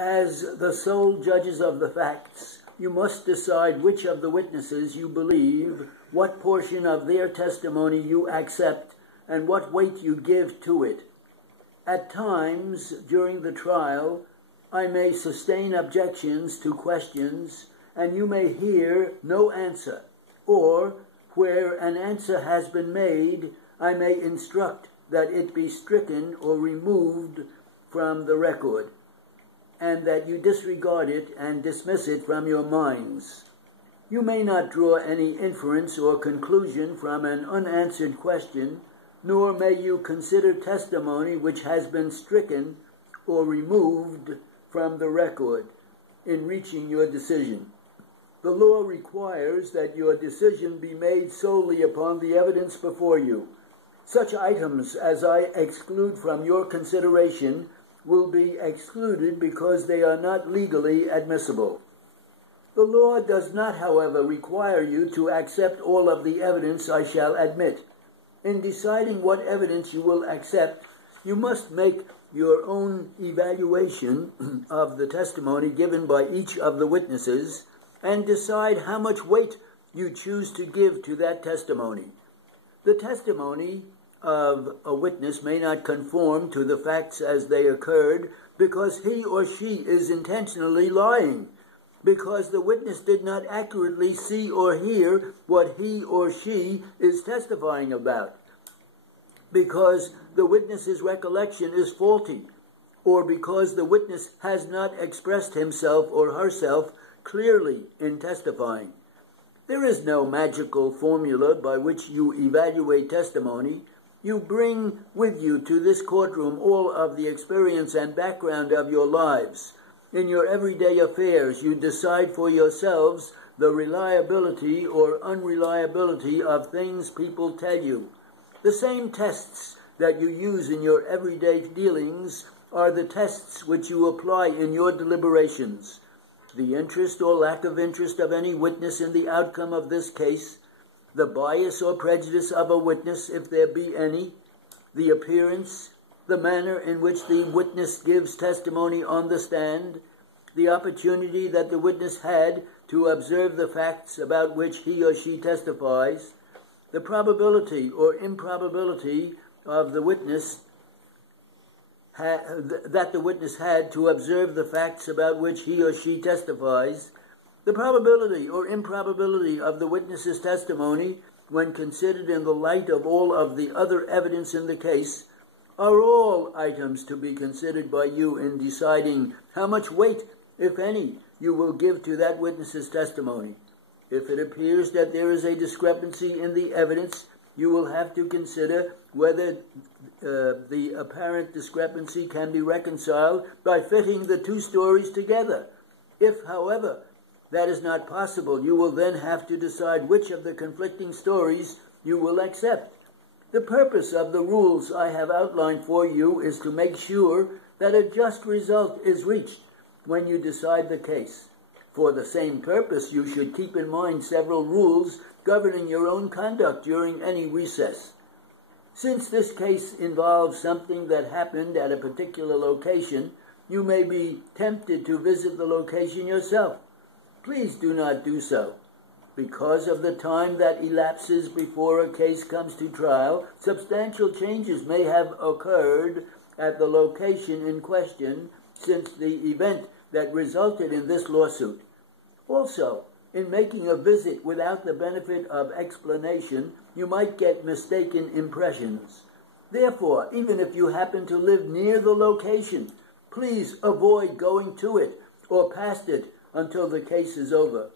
As the sole judges of the facts, you must decide which of the witnesses you believe, what portion of their testimony you accept, and what weight you give to it. At times during the trial, I may sustain objections to questions, and you may hear no answer, or, where an answer has been made, I may instruct that it be stricken or removed from the record, and that you disregard it and dismiss it from your minds. You may not draw any inference or conclusion from an unanswered question, nor may you consider testimony which has been stricken or removed from the record in reaching your decision. The law requires that your decision be made solely upon the evidence before you. Such items as I exclude from your consideration will be excluded because they are not legally admissible. The law does not, however, require you to accept all of the evidence I shall admit. In deciding what evidence you will accept, you must make your own evaluation of the testimony given by each of the witnesses and decide how much weight you choose to give to that testimony. The testimony of a witness may not conform to the facts as they occurred because he or she is intentionally lying, because the witness did not accurately see or hear what he or she is testifying about, because the witness's recollection is faulty, or because the witness has not expressed himself or herself clearly in testifying. There is no magical formula by which you evaluate testimony. You bring with you to this courtroom all of the experience and background of your lives. In your everyday affairs, you decide for yourselves the reliability or unreliability of things people tell you. The same tests that you use in your everyday dealings are the tests which you apply in your deliberations. The interest or lack of interest of any witness in the outcome of this case, the bias or prejudice of a witness, if there be any, the appearance, the manner in which the witness gives testimony on the stand, the opportunity that the witness had to observe the facts about which he or she testifies, the probability or improbability of the witness that the witness had to observe the facts about which he or she testifies, the probability or improbability of the witness's testimony when considered in the light of all of the other evidence in the case, are all items to be considered by you in deciding how much weight, if any, you will give to that witness's testimony. If it appears that there is a discrepancy in the evidence, you will have to consider whether the apparent discrepancy can be reconciled by fitting the two stories together. If, however, that is not possible, you will then have to decide which of the conflicting stories you will accept. The purpose of the rules I have outlined for you is to make sure that a just result is reached when you decide the case. For the same purpose, you should keep in mind several rules governing your own conduct during any recess. Since this case involves something that happened at a particular location, you may be tempted to visit the location yourself. Please do not do so. Because of the time that elapses before a case comes to trial, substantial changes may have occurred at the location in question since the event that resulted in this lawsuit. Also, in making a visit without the benefit of explanation, you might get mistaken impressions. Therefore, even if you happen to live near the location, please avoid going to it or past it until the case is over.